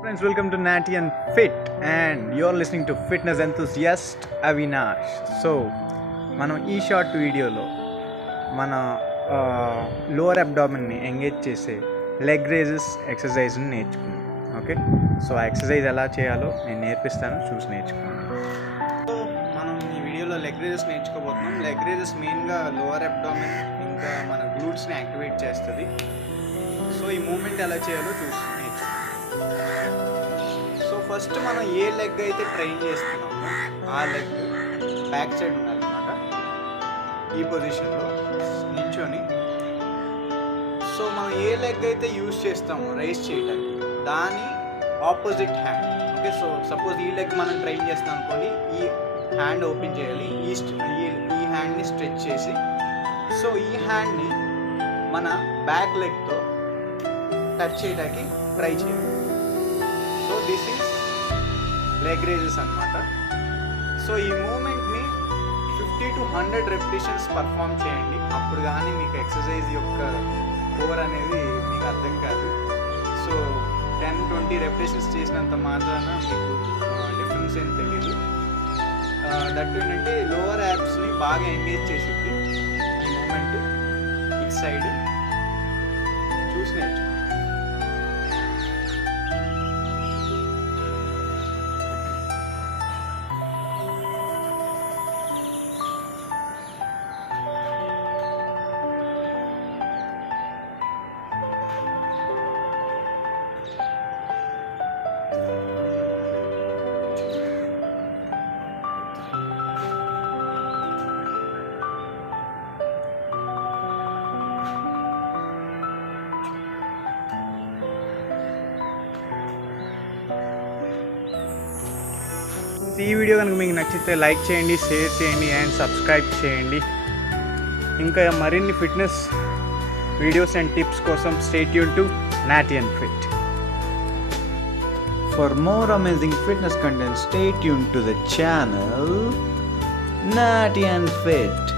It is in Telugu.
Friends, welcome to Natty and Fit, and you're listening to Fitness Enthusiast Avinash. So, మనం ఈ షార్ట్ వీడియోలో మన లోవర్ అబ్డామిన్ని ఎంగేజ్ చేసే లెగ్ రేజెస్ ఎక్సర్సైజ్ని నేర్చుకున్నాం. ఓకే, సో ఆ ఎక్సర్సైజ్ ఎలా చేయాలో నేను నేర్పిస్తాను, చూసి నేర్చుకోండి. సో మనం ఈ వీడియోలో లెగ్ రేజెస్ నేర్చుకోబోతున్నాం. లెగ్ రేజెస్ మెయిన్గా లోవర్ అబ్డామిన్ ఇంకా మన గ్లూట్స్ని యాక్టివేట్ చేస్తుంది. సో ఈ మూమెంట్ ఎలా చేయాలో చూసి నేర్చుకుంటాం. సో ఫస్ట్ మనం ఏ లెగ్ అయితే ట్రైన్ చేస్తున్నామో ఆ లెగ్ బ్యాక్ సైడ్ ఉండాలన్నమాట, ఈ పొజిషన్లో నించొని. సో మనం ఏ లెగ్ అయితే యూజ్ చేస్తామో రైజ్ చేయడానికి దాని opposite hand. Okay, so suppose ఈ లెగ్ మనం ట్రైన్ చేస్తాం అనుకోండి, ఈ హ్యాండ్ ఓపెన్ చేయాలి, ఈ హ్యాండ్ని స్ట్రెచ్ చేసి, సో ఈ హ్యాండ్ని మన బ్యాక్ లెగ్తో టచ్ చేయడానికి ట్రై చేయాలి. So this is leg raises అనమాట. సో ఈ మూమెంట్ని 50 to 100 రెపిటేషన్స్ పర్ఫామ్ చేయండి, అప్పుడు కానీ మీకు ఎక్సర్సైజ్ యొక్క కోర్ అనేది మీకు అర్థం కాదు. సో 10-20 రెపిటేషన్స్ చేసినంత మాత్రాన మీకు డిఫరెన్స్ ఏం తెలియదు. దట్ ఏంటంటే లోవర్ యాప్స్ని బాగా ఎంగేజ్ చేసిద్ది ఈ మూమెంట్. ఇటు సైడ్ చూసి నేర్చుకోండి. ఈ వీడియో కనుక మీకు నచ్చితే లైక్ చేయండి, షేర్ చేయండి అండ్ సబ్స్క్రైబ్ చేయండి. ఇంకా మరిన్ని ఫిట్నెస్ వీడియోస్ అండ్ టిప్స్ కోసం stay tune to Natty and Fit. For more amazing fitness content, stay tuned to the channel Natty and Fit.